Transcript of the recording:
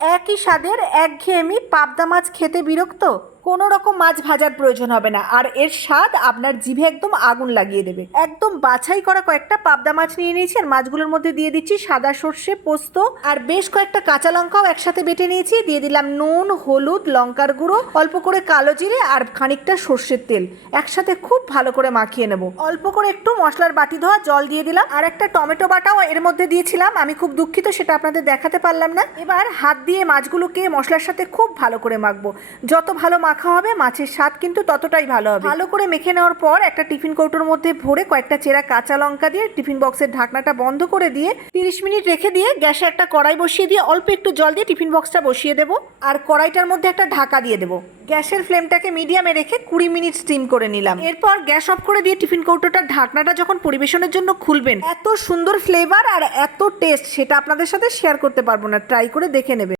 একই স্বাদের একঘেয়েমি পাবদা মাছ খেতে বিরক্ত? কোনো রকম মাছ ভাজার প্রয়োজন হবে না। আর এর স্বাদ আপনার জিভে একদম আগুন লাগিয়ে দেবে। একদম বাছাই করা কয়েকটা পাবদা মাছ নিয়ে নিয়েছি, আর মাছগুলোর মধ্যে দিয়ে দিচ্ছি সাদা সর্ষে, পোস্ত, আর বেশ কয়েকটা কাঁচা লঙ্কাও একসাথে বেটে নিয়েছি। দিয়ে দিলাম নুন, হলুদ, লঙ্কার গুঁড়ো, অল্প করে কালো জিরে আর খানিকটা সর্ষের তেল। একসাথে খুব ভালো করে মাখিয়ে নেব। অল্প করে একটু মশলার বাটি ধোয়া, জল দিয়ে দিলাম। আর একটা টমেটো বাটাও এর মধ্যে দিয়েছিলাম। আমি খুব দুঃখিত, সেটা আপনাদের দেখাতে পারলাম না। এবার হাত দিয়ে মাছগুলোকে মশলার সাথে খুব ভালো করে মাখবো। যত ভালো মাখা হবে, মাছের স্বাদ কিন্তু ততটাই ভালো হবে। ভালো করে মেখে নেওয়ার পর একটা টিফিন কৌটোর মধ্যে ভরে কয়েকটা চেরা কাঁচা লঙ্কা দিয়ে টিফিন বক্সের ঢাকনাটা বন্ধ করে দিয়ে তিরিশ মিনিট রেখে দিয়ে গ্যাসে একটা কড়াই বসিয়ে দিয়ে অল্প একটু জল দিয়ে টিফিন বক্সটা বসিয়ে দেবো আর কড়াইটার মধ্যে একটা ঢাকা দিয়ে দেবো। গ্যাসের ফ্লেমটাকে মিডিয়ামে রেখে কুড়ি মিনিট স্টিম করে নিলাম। এরপর গ্যাস অফ করে দিয়ে টিফিন কৌটোটার ঢাকনাটা যখন পরিবেশনের জন্য খুলবেন, এত সুন্দর ফ্লেভার আর এত টেস্ট সেটা আপনাদের সাথে শেয়ার করতে পারব না। ট্রাই করে দেখে নেবেন।